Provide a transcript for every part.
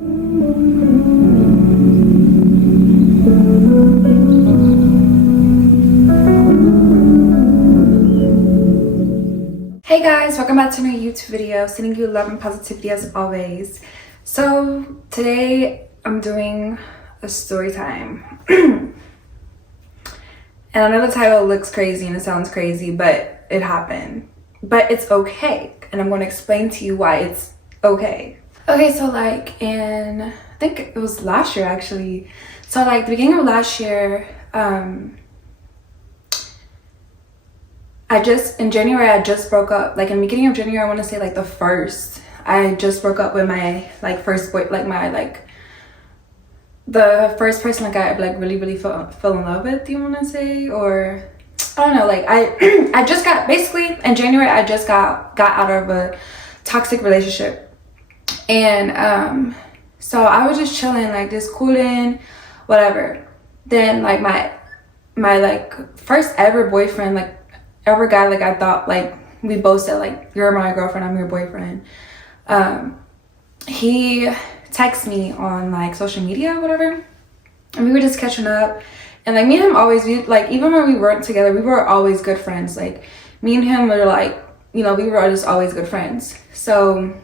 Hey guys, welcome back to my YouTube video. Sending you love and positivity as always. So today I'm doing a story time. And I know the title looks crazy and it sounds crazy, but it happened. But it's okay. And I'm going to explain to you why it's okay. Okay, so like I think it was last year actually. So like the beginning of last year, in January, I just broke up. Like in the beginning of January, I want to say like the 1st, I just broke up with my like first boy, like my like the first person like I like really fell in love with, you want to say? Or I don't know, like I just got, basically in January, I just got out of a toxic relationship. And so I was just chilling, like just cooling, whatever. Then like my like first ever boyfriend, like ever guy, like I thought, like we both said like, you're my girlfriend, I'm your boyfriend. He texted me on like social media or whatever, and we were just catching up. And like me and him always, like even when we weren't together, we were always good friends. Like me and him were like, you know, we were just always good friends. So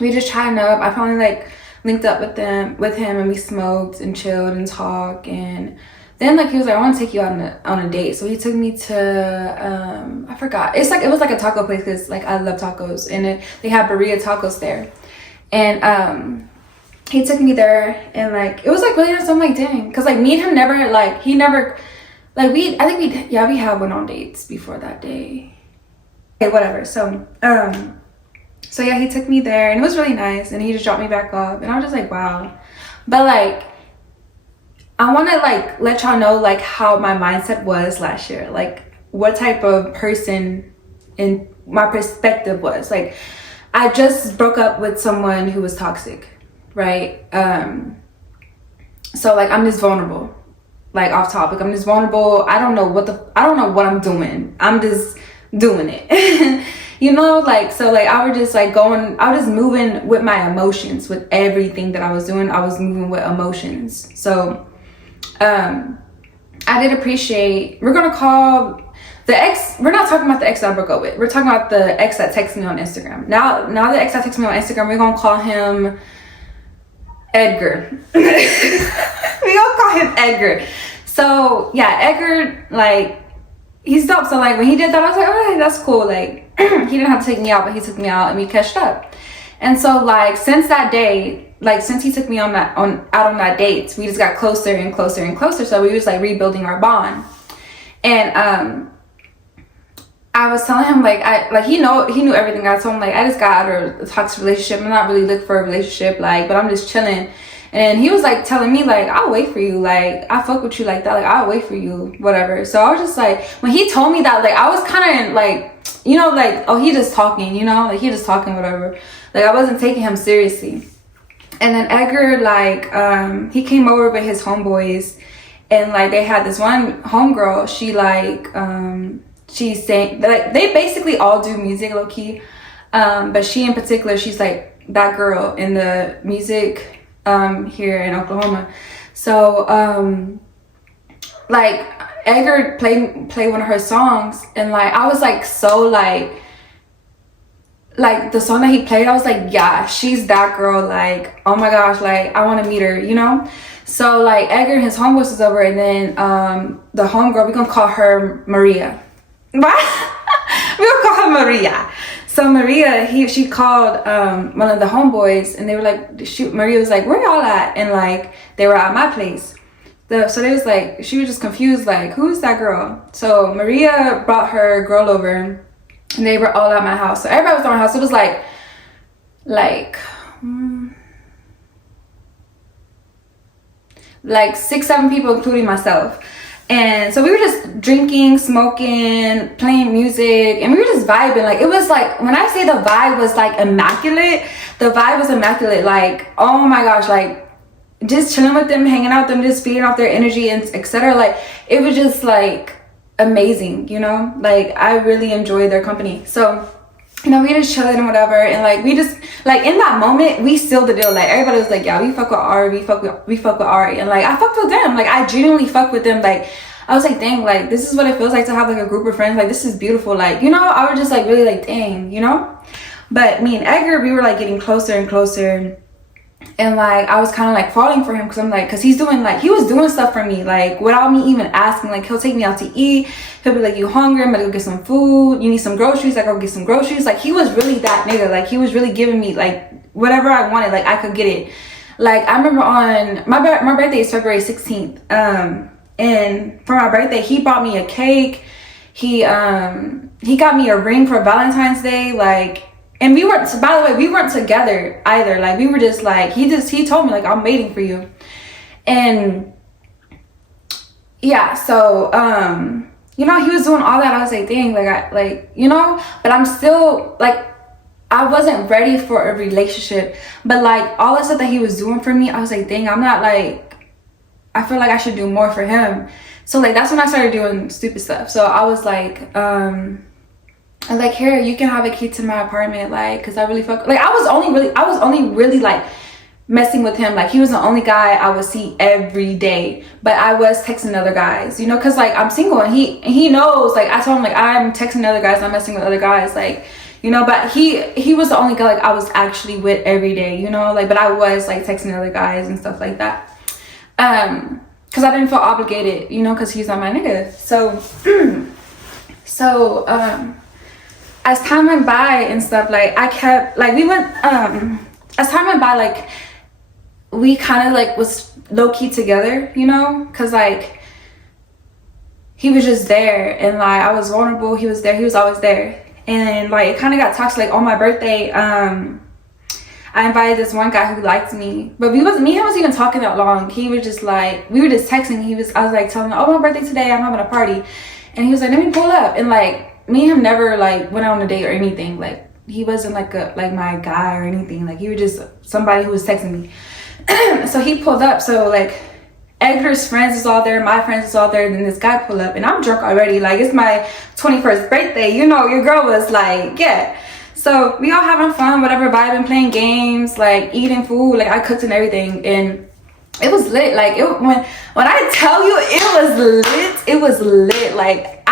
we just chatting up. I finally like linked up with him and we smoked and chilled and talked. And then like he was like, I want to take you out on a date. So he took me to I forgot, it was like a taco place, because like I love tacos, and they have birria tacos there. And he took me there, and like it was like really nice. I'm like, dang, because like me and him never like, he never like, we had went on dates before that day. Okay, whatever. So yeah, he took me there and it was really nice, and he just dropped me back off, and I was just like, wow. But like I want to like let y'all know like how my mindset was last year, like what type of person in my perspective was. Like I just broke up with someone who was toxic, right? So like I'm just vulnerable, like off topic, I'm just vulnerable. I don't know what I'm doing. I'm just doing it. You know, like, so like I was just like I was just moving with my emotions. With everything that I was doing, I was moving with emotions. So I did appreciate, we're gonna call the ex, we're not talking about the ex that I broke up with, we're talking about the ex that texted me on Instagram. Now the ex that texted me on Instagram, we're gonna call him Edgar. We gonna call him Edgar. So yeah, Edgar, like he's dope. So like when he did that, I was like, oh, hey, that's cool. Like he didn't have to take me out, but he took me out and we catched up. And so like since that day, like since he took me out on that date, we just got closer and closer and closer. So we was like rebuilding our bond. And I was telling him like he knew everything. I told him like I just got out of a toxic relationship. I'm not really looking for a relationship, like, but I'm just chilling. And he was like telling me like, I'll wait for you, like I fuck with you like that, like I'll wait for you, whatever. So I was just like, when he told me that, like I was kind of like, you know, like, oh, he just talking, you know, like he just talking, whatever. Like I wasn't taking him seriously. And then Edgar, like he came over with his homeboys, and like they had this one homegirl, she like she sang, like they basically all do music low key, but she in particular, she's like that girl in the music here in Oklahoma. So like Edgar played one of her songs, and like I was like so like the song that he played, I was like, yeah, she's that girl, like oh my gosh, like I want to meet her, you know. So like Edgar and his homeboys was over, and then the homegirl, we're gonna call her Maria. What? We're gonna call her Maria. So Maria, she called one of the homeboys, and they were like, Maria was like, where y'all at? And like they were at my place. So they was like, she was just confused, like who's that girl? So Maria brought her girl over, and they were all at my house. So everybody was at my house. It was like 6-7 people, including myself. And so we were just drinking, smoking, playing music, and we were just vibing. Like it was like, when I say the vibe was like immaculate, the vibe was immaculate. Like, oh my gosh, like just chilling with them, hanging out with them, just feeding off their energy and etc. Like it was just like amazing, you know. Like I really enjoyed their company. So you know, we just chilling and whatever, and like we just like in that moment we sealed the deal. Like everybody was like, yeah, we fuck with Ari, we fuck with Ari, and like I fucked with them. Like I genuinely fucked with them. Like I was like, dang, like this is what it feels like to have like a group of friends. Like this is beautiful. Like, you know, I was just like really like, dang, you know. But me and Edgar, we were like getting closer and closer. And like I was kind of like falling for him because I'm like, because he was doing stuff for me like without me even asking. Like he'll take me out to eat, he'll be like, you hungry? I'm gonna go get some food, you need some groceries? Like, I'll get some groceries. Like he was really that nigga. Like he was really giving me like whatever I wanted, like I could get it. Like I remember on my birthday is February 16th, and for my birthday he bought me a cake. He got me a ring for Valentine's Day. Like, and we weren't, by the way, we weren't together either. Like we were just like, he told me like, I'm waiting for you. And yeah, so you know, he was doing all that. I was like, dang, like you know, but I'm still like, I wasn't ready for a relationship. But like all the stuff that he was doing for me, I was like, dang, I'm not like, I feel like I should do more for him. So like that's when I started doing stupid stuff. So I was like, I was like, here, you can have a key to my apartment, like, cause I really fuck. Like I was only really like messing with him. Like he was the only guy I would see every day, but I was texting other guys, you know, cause like I'm single and he knows. Like I told him like I'm texting other guys, I'm messing with other guys, like, you know. But he was the only guy like I was actually with every day, you know. Like, but I was like texting other guys and stuff like that, cause I didn't feel obligated, you know, cause he's not my nigga. So as time went by and stuff, like I kept like we went as time went by, like we kind of like was low-key together, you know, because like he was just there and like I was vulnerable, he was there, he was always there. And like it kind of got toxic. Like on my birthday, I invited this one guy who liked me, but me and him wasn't even talking that long. He was just like, we were just texting. I was like telling him, oh, my birthday today, I'm having a party. And he was like, let me pull up. And like me and him never like went on a date or anything. Like he wasn't like my guy or anything. Like he was just somebody who was texting me. So he pulled up. So like Edgar's friends is all there, my friends is all there, and then this guy pulled up and I'm drunk already. Like it's my 21st birthday, you know. Your girl was like, yeah. So we all having fun, whatever, vibing, playing games, like eating food. Like I cooked and everything, and it was lit. Like when I tell you it was lit. Like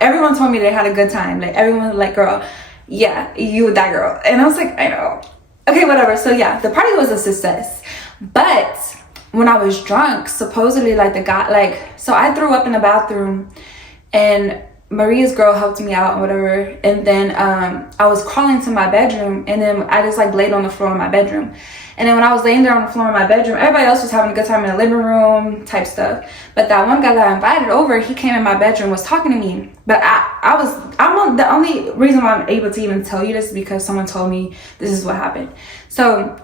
everyone told me they had a good time. Like everyone was like, girl, yeah, you with that girl. And I was like, I know. Okay, whatever. So yeah, the party was a success. But when I was drunk, supposedly like the guy, like, so I threw up in the bathroom and Maria's girl helped me out and whatever. And then I was crawling to my bedroom, and then I just like laid on the floor in my bedroom. And then when I was laying there on the floor in my bedroom, everybody else was having a good time in the living room type stuff. But that one guy that I invited over, he came in my bedroom, was talking to me. But the only reason why I'm able to even tell you this is because someone told me this is what happened. So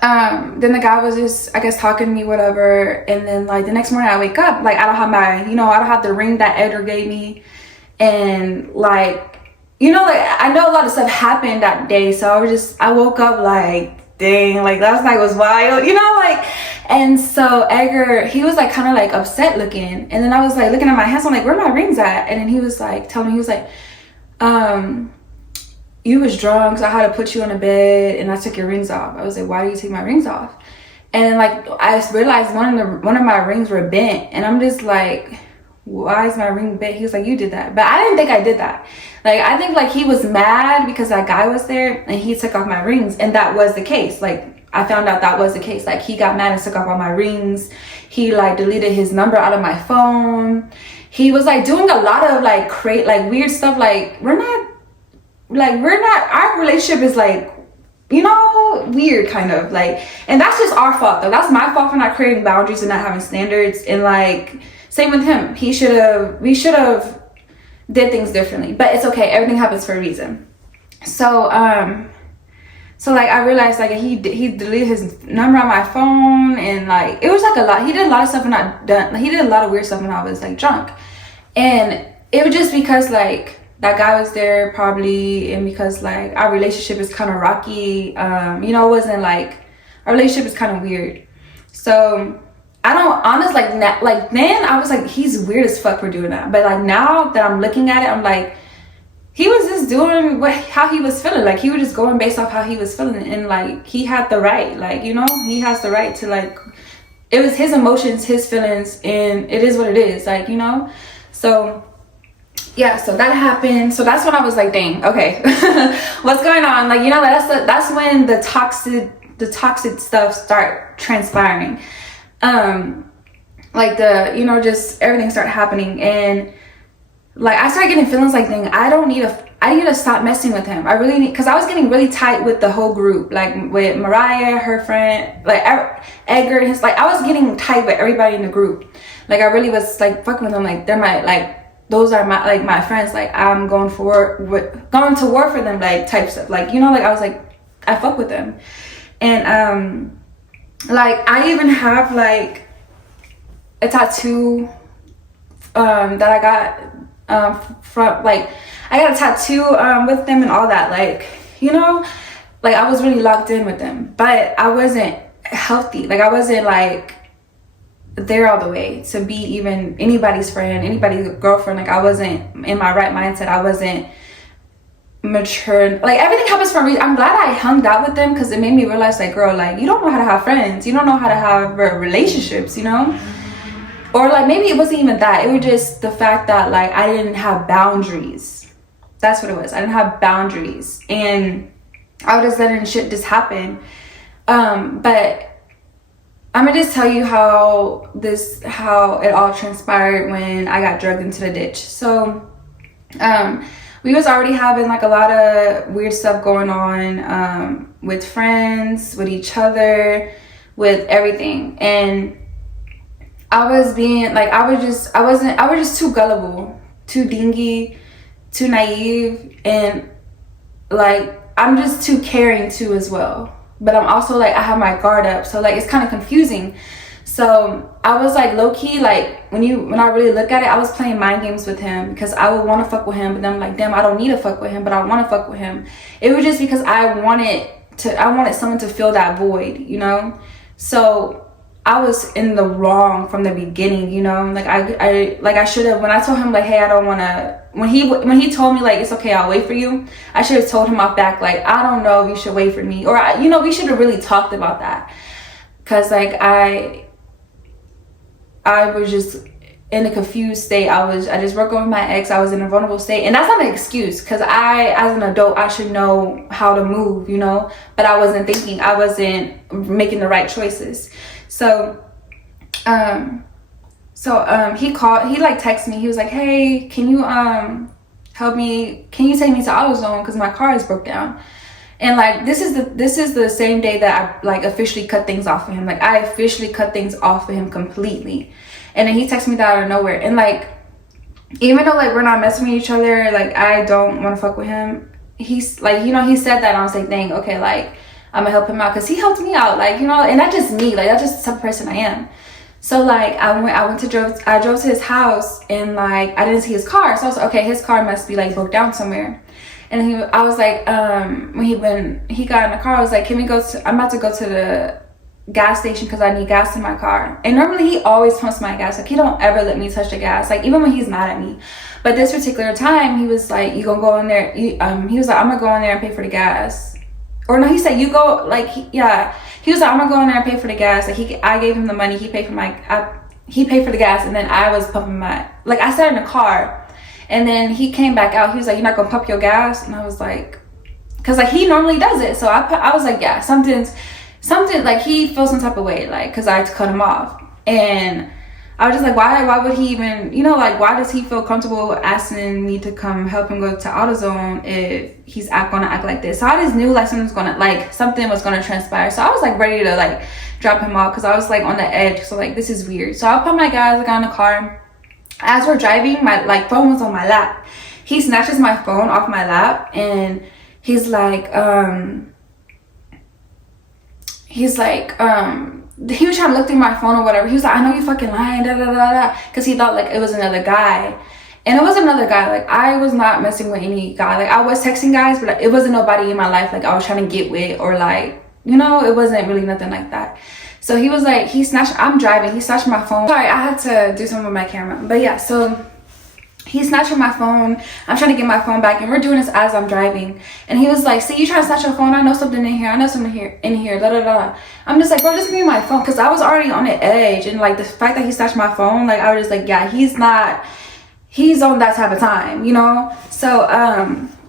then the guy was just, I guess, talking to me, whatever. And then like the next morning I wake up, like I don't have the ring that Edgar gave me. And like, you know, like I know a lot of stuff happened that day. So I woke up like, dang, like last night was wild, you know, like. And so Edgar, he was like kind of like upset looking. And then I was like looking at my hands, I'm like, where are my rings at? And then he was like telling me, he was like, you was drunk, so I had to put you on the bed and I took your rings off. I was like, why do you take my rings off? And like I realized one of my rings were bent, and I'm just like, why is my ring bent? He was like, you did that. But I didn't think I did that. Like I think like he was mad because that guy was there and he took off my rings, and that was the case. Like I found out that was the case. Like he got mad and took off all my rings. He like deleted his number out of my phone. He was like doing a lot of like weird stuff. Like our relationship is like, you know, weird kind of like, and that's just our fault though. That's my fault for not creating boundaries and not having standards. And like same with him. We should have did things differently, but it's okay. Everything happens for a reason. So like I realized like he deleted his number on my phone, and like it was like a lot. He did a lot of stuff he did a lot of weird stuff when I was like drunk. And it was just because like that guy was there probably, and because like our relationship is kind of rocky. You know, it wasn't like, our relationship is kind of weird. So I don't honestly like then I was like, he's weird as fuck for doing that. But like now that I'm looking at it, I'm like, he was just doing how he was feeling. Like, he was just going based off how he was feeling, and like, he had the right, like, you know, he has the right to, like, it was his emotions, his feelings, and it is what it is, like, you know. So yeah, so that happened. So that's when I was like, dang, okay, what's going on? Like, you know, that's when the toxic stuff start transpiring. Like, the, you know, just everything started happening, and like, I started getting feelings like, dang, I need to stop messing with him. I really need, because I was getting really tight with the whole group, like with Mariah, her friend, like Edgar, his, like, I was getting tight with everybody in the group. Like, I really was like fucking with them. Like, they're my, like, those are my, like, my friends. Like, I'm going to war for them, like, type stuff. Like, you know, like, I was like, I fuck with them. And like, I even have like a tattoo that I got from, like, I got a tattoo with them and all that, like, you know, like, I was really locked in with them, but I wasn't healthy. Like, I wasn't like there all the way to be even anybody's friend, anybody's girlfriend. Like, I wasn't in my right mindset. I wasn't mature. Like, everything happens for a reason. I'm glad I hung out with them, because it made me realize, like, girl, like, you don't know how to have friends, you don't know how to have relationships, you know. Or like, maybe it wasn't even that, it was just the fact that, like, I didn't have boundaries. That's what it was. I didn't have boundaries, and I was just letting shit just happen. But I'm gonna just tell you how it all transpired when I got drugged into the ditch. So we was already having like a lot of weird stuff going on with friends, with each other, with everything. And I was being like, I was just too gullible, too dingy, too naive, and like, I'm just too caring too as well. But I'm also like, I have my guard up, so like, it's kind of confusing. So I was like, low-key, like, when I really look at it, I was playing mind games with him, because I would want to fuck with him, but then I'm like, damn, I don't need to fuck with him, but I want to fuck with him. It was just because I wanted someone to fill that void, you know. So I was in the wrong from the beginning, you know. Like, I should have, when I told him like, hey, I don't want to, when he told me like, it's okay, I'll wait for you, I should have told him off back, like, I don't know if you should wait for me, or you know, we should have really talked about that. Because like, I was just in a confused state. I just broke up with my ex. I was in a vulnerable state, and that's not an excuse, because as an adult, I should know how to move, you know. But I wasn't thinking, I wasn't making the right choices. So he like texted me. He was like, hey, can you help me? Can you take me to AutoZone, because my car is broke down? And like, this is the same day that I like officially cut things off of him. Like, I officially cut things off of him completely. And then he texted me that out of nowhere. And like, even though like, we're not messing with each other, like, I don't want to fuck with him, he's like, you know, he said that, and I was like, dang, okay, like, I'm gonna help him out, because he helped me out, like, you know. And that's just me, like, that's just the type of person I am. So like, I drove to his house, and like, I didn't see his car, so I was like, okay, his car must be like broke down somewhere. And I was like, when he got in the car, I was like, I'm about to go to the gas station, because I need gas in my car. And normally he always pumps my gas, like, he don't ever let me touch the gas, like, even when he's mad at me. But this particular time, he was like, you gonna go in there, he was like, I'm gonna go in there and pay for the gas. Or no, he said, you go, like, he was like, I'm gonna go in there and pay for the gas. Like, I gave him the money, he paid for the gas, and then I was pumping like, I sat in the car, and then he came back out. He was like, you're not gonna pump your gas? And I was like, because like, he normally does it. So I was like, yeah, something, like, he feels some type of way, like, because I had to cut him off. And I was just like, why would he even, you know, like, why does he feel comfortable asking me to come help him go to AutoZone if he's gonna act like this? So I just knew like, something was gonna transpire. So I was like ready to like drop him off, because I was like on the edge. So like, this is weird. So I put my gas, I got in the car. As we're driving, my like phone was on my lap. He snatches my phone off my lap, and he's like, he was trying to look through my phone or whatever. He was like, I know you fucking lying, da da da da, because he thought like it was another guy. And it was another guy. Like, I was not messing with any guy. Like, I was texting guys, but it wasn't nobody in my life like I was trying to get with, or like, you know, it wasn't really nothing like that. So he was like, I'm driving, he snatched my phone. Sorry, I had to do something with my camera. But yeah, so He's snatching my phone. I'm trying to get my phone back, and we're doing this as I'm driving. And he was like, see, you trying to snatch your phone? I know something in here. I know something here in here. Da da da. I'm just like, bro, just give me my phone, because I was already on the edge. And like the fact that he snatched my phone, like I was just like, yeah, he's on that type of time, you know. So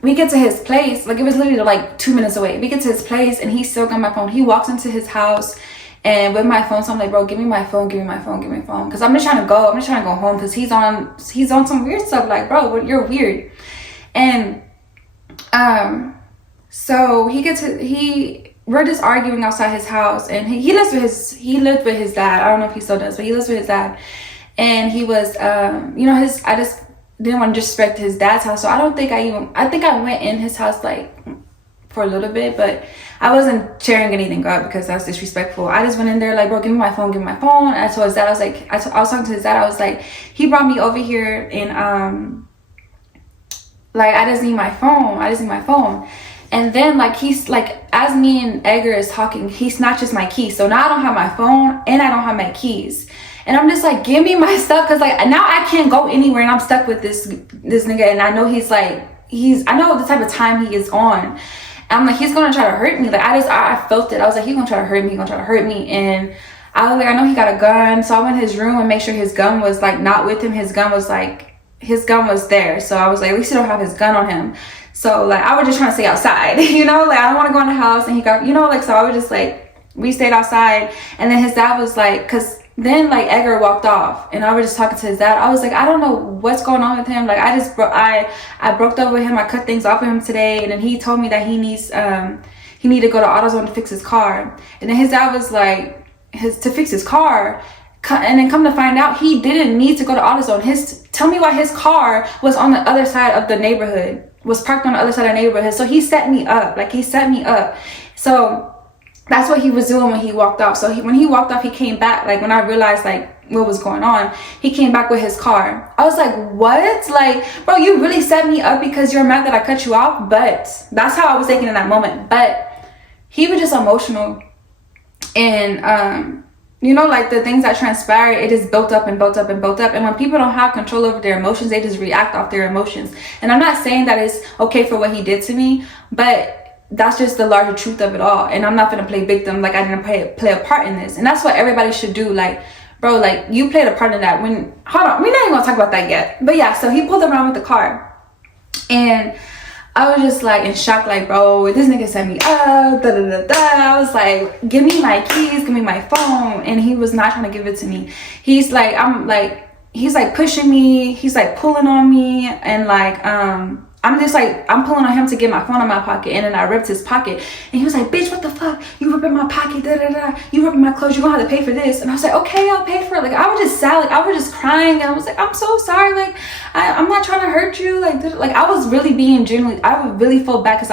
we get to his place. Like it was literally like 2 minutes away. We get to his place, and he still got my phone. He walks into his house and with my phone, so I'm like, bro, give me my phone, give me my phone, give me my phone. Because I'm just trying to go home, because he's on some weird stuff. Like, bro, you're weird. And so we're just arguing outside his house, and he lived with his dad. I don't know if he still does, but he lives with his dad. And he was you know, I just didn't want to disrespect his dad's house, so I think I went in his house like for a little bit, but I wasn't tearing anything up because that's disrespectful. I just went in there like, bro, give me my phone, give me my phone. And I told his dad, I was like, I was talking to his dad, I was like, he brought me over here, and like I just need my phone. And then like he's like, as me and Edgar is talking, he snatches my keys. So now I don't have my phone and I don't have my keys. And I'm just like, give me my stuff, because like now I can't go anywhere, and I'm stuck with this nigga. And I know I know the type of time he is on. And I'm like, he's gonna try to hurt me. Like I felt it. I was like, he's gonna try to hurt me, And I was like, I know he got a gun. So I went in his room and make sure his gun was like not with him. His gun was there. So I was like, at least he don't have his gun on him. So like I was just trying to stay outside, you know, like I don't want to go in the house. And he got, you know, like, so I was just like, we stayed outside. And then his dad was like, because then like Edgar walked off, and I was just talking to his dad. I was like, I don't know what's going on with him. Like I broke up with him. I cut things off with him today, and then he told me that he needed to go to AutoZone to fix his car. And then his dad was like, to fix his car. And then come to find out, he didn't need to go to AutoZone. Tell me why his car was on the other side of the neighborhood, was parked on the other side of the neighborhood. So he set me up. So that's what he was doing when he walked off. So when he walked off, he came back. Like when I realized like what was going on, he came back with his car. I was like, what? Like, bro, you really set me up because you're mad that I cut you off? But that's how I was thinking in that moment. But he was just emotional. And you know, like the things that transpire, it is built up and built up and built up. And when people don't have control over their emotions, they just react off their emotions. And I'm not saying that it's okay for what he did to me, but that's just the larger truth of it all. And I'm not gonna play victim. Like I didn't play a part in this. And that's what everybody should do. Like, bro, like you played a part in that. Hold on, we're not even gonna talk about that yet. But yeah, so he pulled around with the car, and I was just like in shock, like, bro, this nigga set me up, da da da da. I was like, give me my keys, give me my phone. And he was not trying to give it to me. He's like pushing me, he's like pulling on me, and like I'm just like, I'm pulling on him to get my phone in my pocket, and then I ripped his pocket. And he was like, bitch, what the fuck? You ripping my pocket, da da da. You ripping my clothes, you're gonna have to pay for this. And I was like, okay, I'll pay for it. Like, I was just sad, like, I was just crying. And I was like, I'm so sorry. Like, I'm not trying to hurt you. Like, I was really being genuinely, I would really feel bad, because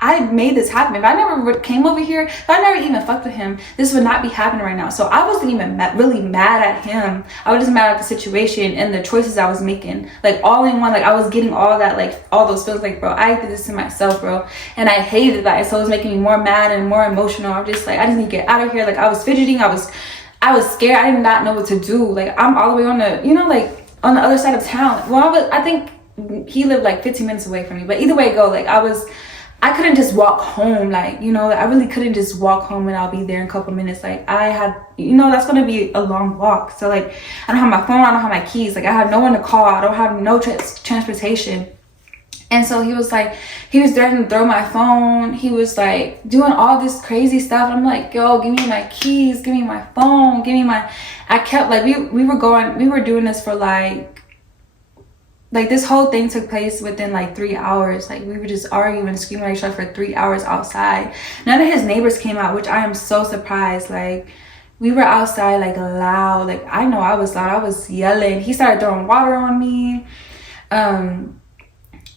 I made this happen. If I never came over here, if I never even fucked with him, this would not be happening right now. So I wasn't even really mad at him. I was just mad at the situation and the choices I was making. Like all in one, like I was getting all that, like all those feelings. Like, bro, I did this to myself, bro. And I hated that. And so it was making me more mad and more emotional. I was just like, I just need to get out of here. Like I was fidgeting. I was scared. I did not know what to do. Like I'm all the way on the, you know, like on the other side of town. Well, I think he lived like 15 minutes away from me. But either way it go, like I couldn't just walk home, like, you know, I really couldn't just walk home and I'll be there in a couple minutes. Like I had, you know, that's going to be a long walk. So like, I don't have my phone, I don't have my keys. Like I have no one to call. I don't have no transportation. And so he was threatening to throw my phone. He was like doing all this crazy stuff. I'm like, yo, give me my keys, give me my phone, I kept like, we were doing this for like this whole thing took place within like 3 hours. Like we were just arguing and screaming at each other for 3 hours outside. None of his neighbors came out, which I am so surprised. Like we were outside like loud. Like I know I was loud. I was yelling. He started throwing water on me. And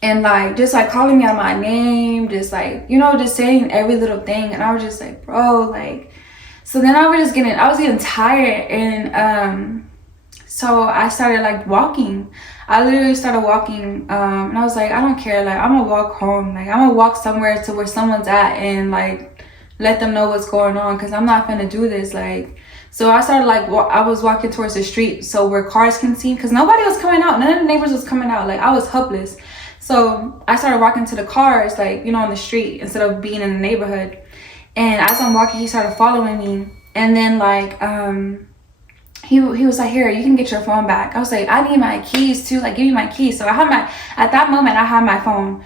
like just like calling me out my name, just like, you know, just saying every little thing. And I was just like, bro, like, so then I was getting tired. And so I started like walking. I literally started walking, and I was like, I don't care, like I'm gonna walk home, like I'm gonna walk somewhere to where someone's at and like let them know what's going on, because I'm not gonna do this. Like, so I started like, I was walking towards the street so where cars can see, because nobody was coming out. None of the neighbors was coming out. Like, I was helpless. So I started walking to the cars, like, you know, on the street instead of being in the neighborhood. And as I'm walking, he started following me. And then like, he was like, here, you can get your phone back. I was like, I need my keys too. Like, give me my keys. So I had at that moment, I had my phone.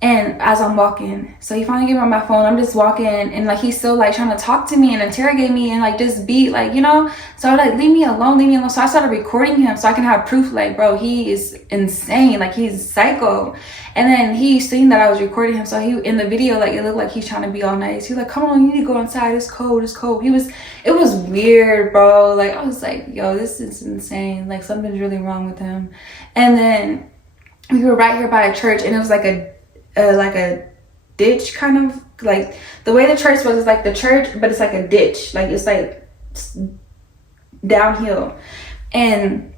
And as I'm walking, so he finally gave me my phone. I'm just walking, and like he's still like trying to talk to me and interrogate me and like just be like, you know. So I was like, leave me alone, leave me alone. So I started recording him so I can have proof. Like, bro, he is insane. Like, he's psycho. And then he seen that I was recording him. So he in the video, like, it looked like he's trying to be all nice. He was like, come on, you need to go inside. It's cold. It's cold. It was weird, bro. Like, I was like, yo, this is insane. Like, something's really wrong with him. And then we were right here by a church, and it was like a ditch, kind of like the way the church was. It's like the church, but it's like a ditch, like it's like downhill. And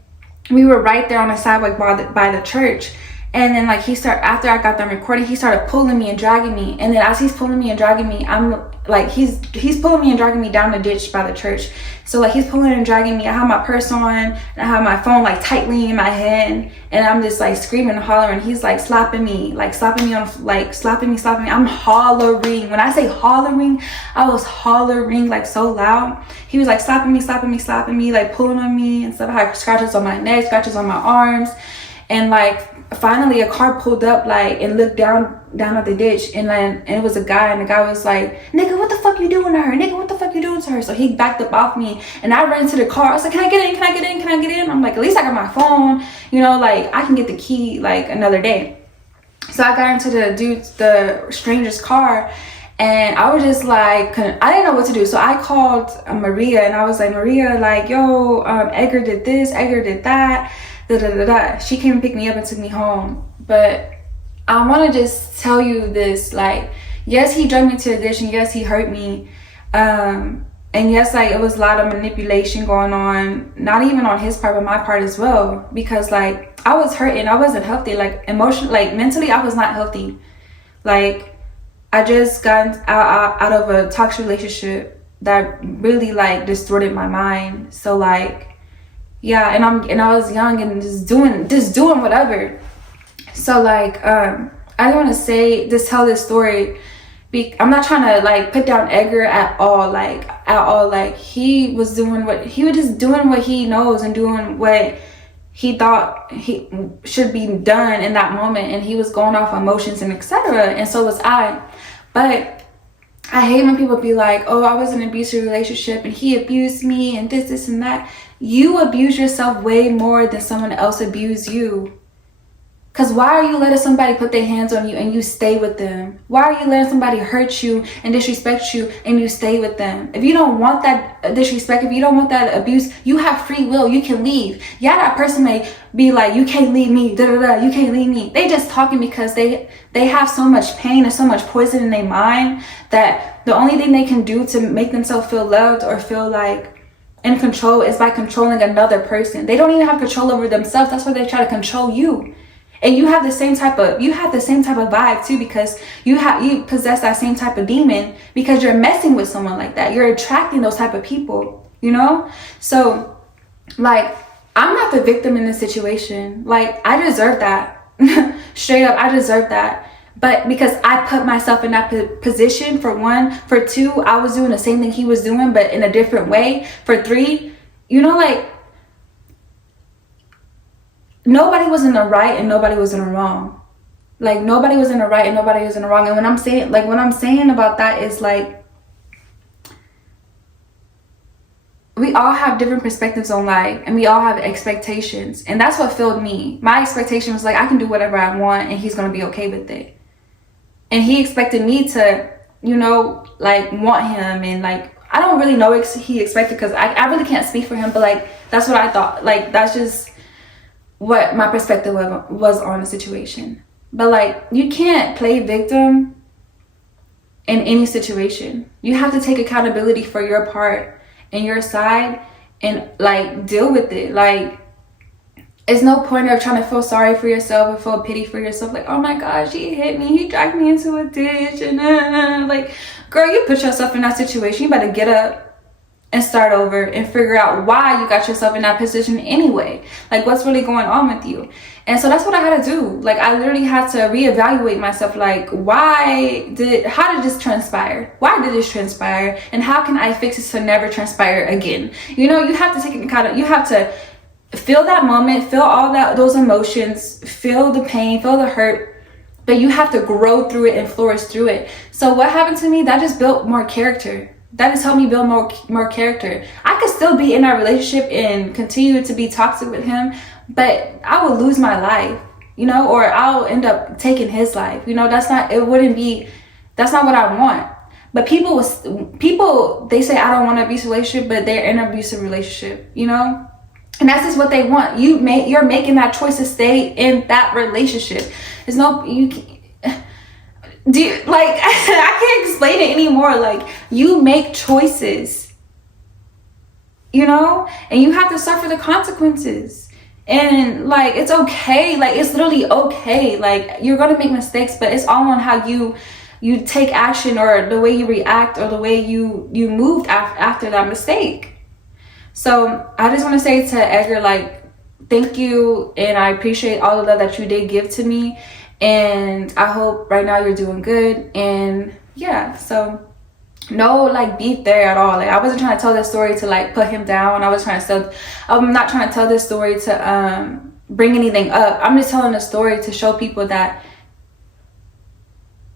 we were right there on the sidewalk by the church. And then like after I got done recording, he started pulling me and dragging me. And then as he's pulling me and dragging me, I'm like, he's pulling me and dragging me down the ditch by the church. So like he's pulling and dragging me. I have my purse on, and I have my phone like tightly in my hand, and I'm just like screaming and hollering. He's like slapping me on like slapping me. I'm hollering. When I say hollering, I was hollering like so loud. He was like slapping me, like pulling on me and stuff. I had scratches on my neck, scratches on my arms. And like finally a car pulled up like and looked down at the ditch, and it was a guy, and the guy was like, nigga, what the fuck you doing to her? Nigga, what the fuck you doing to her? So he backed up off me, and I ran to the car. I was like, can I get in? I'm like, at least I got my phone, you know, like I can get the key like another day. So I got into the stranger's car, and I was just like, I didn't know what to do. So I called Maria, and I was like, Maria, like, yo, Edgar did this, Edgar did that. She came and picked me up and took me home. But I want to just tell you this, like, yes, he dragged me to a ditch, and yes, he hurt me, and yes, like, it was a lot of manipulation going on, not even on his part but my part as well, because like I was hurting. I wasn't healthy, like emotionally, like mentally I was not healthy. Like, I just got out of a toxic relationship that really like distorted my mind. So like, yeah, and I was young and just doing whatever. So like, I want to tell this story. I'm not trying to like put down Edgar at all. Like he was doing what he knows and doing what he thought he should be done in that moment, and he was going off emotions and etc. And so was I. But I hate when people be like, oh, I was in an abusive relationship and he abused me and this and that. You abuse yourself way more than someone else abused you. Because why are you letting somebody put their hands on you and you stay with them? Why are you letting somebody hurt you and disrespect you and you stay with them? If you don't want that disrespect, if you don't want that abuse, you have free will. You can leave. Yeah, that person may be like, you can't leave me, you can't leave me. They just talking because they have so much pain and so much poison in their mind that the only thing they can do to make themselves feel loved or feel like in control is by controlling another person. They don't even have control over themselves. That's why they try to control you. And you have the same type of vibe too, because you possess that same type of demon, because you're messing with someone like that. You're attracting those type of people, you know? So like, I'm not the victim in this situation. Like, I deserve that. Straight up, I deserve that. But because I put myself in that position, for one. For two, I was doing the same thing he was doing, but in a different way. For three, you know, like, nobody was in the right and nobody was in the wrong. Like, nobody was in the right and nobody was in the wrong. And what I'm saying about that is like, we all have different perspectives on life, and we all have expectations, and that's what filled me. My expectation was like, I can do whatever I want and he's gonna be okay with it. And he expected me to, you know, like, want him, and like, I don't really know what he expected, because I really can't speak for him, but like, that's what I thought. Like, that's just what my perspective was on the situation. But like, you can't play victim in any situation. You have to take accountability for your part and your side, and like, deal with it. Like, it's no point of trying to feel sorry for yourself or feel pity for yourself. Like, oh my gosh, he hit me, he dragged me into a ditch, and like, girl, you put yourself in that situation. You better get up and start over and figure out why you got yourself in that position anyway. Like, what's really going on with you? And so that's what I had to do. Like, I literally had to reevaluate myself. Like, how did this transpire? Why did this transpire? And how can I fix it to never transpire again? You know, you have to take account of, you have to feel that moment, feel all those emotions, feel the pain, feel the hurt, but you have to grow through it and flourish through it. So what happened to me, that just built more character. That has helped me build more character. I could still be in that relationship and continue to be toxic with him, but I would lose my life, you know, or I'll end up taking his life. You know, that's not what I want. But people, they say, I don't want an abusive relationship, but they're in an abusive relationship, you know? And that's just what they want. You're making that choice to stay in that relationship. There's no, you do you, like, I can't explain it anymore. Like, you make choices, you know, and you have to suffer the consequences. And like, it's okay. Like, it's literally okay. Like, you're gonna make mistakes, but it's all on how you take action, or the way you react, or the way you moved after that mistake. So I just want to say to Edgar, like, thank you, and I appreciate all the love that you did give to me, and I hope right now you're doing good. And yeah, so no like beef there at all. Like, I wasn't trying to tell this story to like put him down. I'm not trying to tell this story to bring anything up. I'm just telling a story to show people that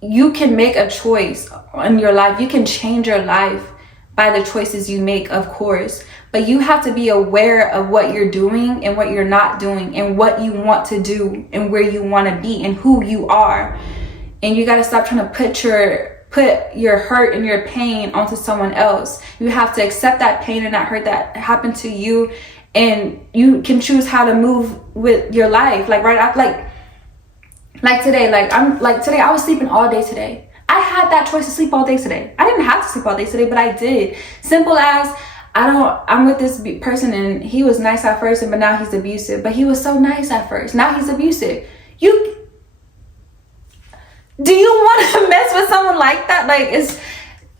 you can make a choice in your life. You can change your life by the choices you make, of course, but you have to be aware of what you're doing and what you're not doing, and what you want to do, and where you want to be, and who you are. And you got to stop trying to put your hurt and your pain onto someone else. You have to accept that pain and that hurt that happened to you, and you can choose how to move with your life. Like, right after, like today, today I was sleeping all day today. I had that choice to sleep all day today. I didn't have to sleep all day today, but I did. Simple as, I'm with this person, and he was nice at first, but now he's abusive. But he was so nice at first. Now he's abusive. Do you want to mess with someone like that? Like, it's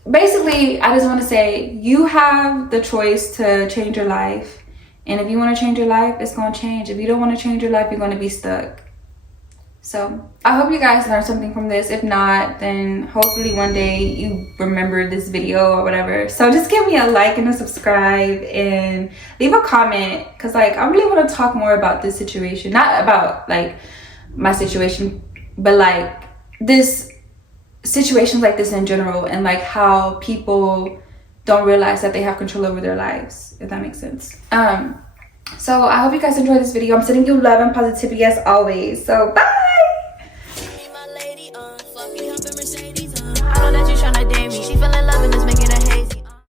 basically, I just want to say, you have the choice to change your life. And if you want to change your life, it's going to change. If you don't want to change your life, you're going to be stuck. So I hope you guys learned something from this. If not, then hopefully one day you remember this video or whatever. So just give me a like and a subscribe, and leave a comment, because like, I really want to talk more about this situation. Not about like my situation, but like this situations like this in general, and like how people don't realize that they have control over their lives, if that makes sense. So I hope you guys enjoyed this video. I'm sending you love and positivity as always. So bye.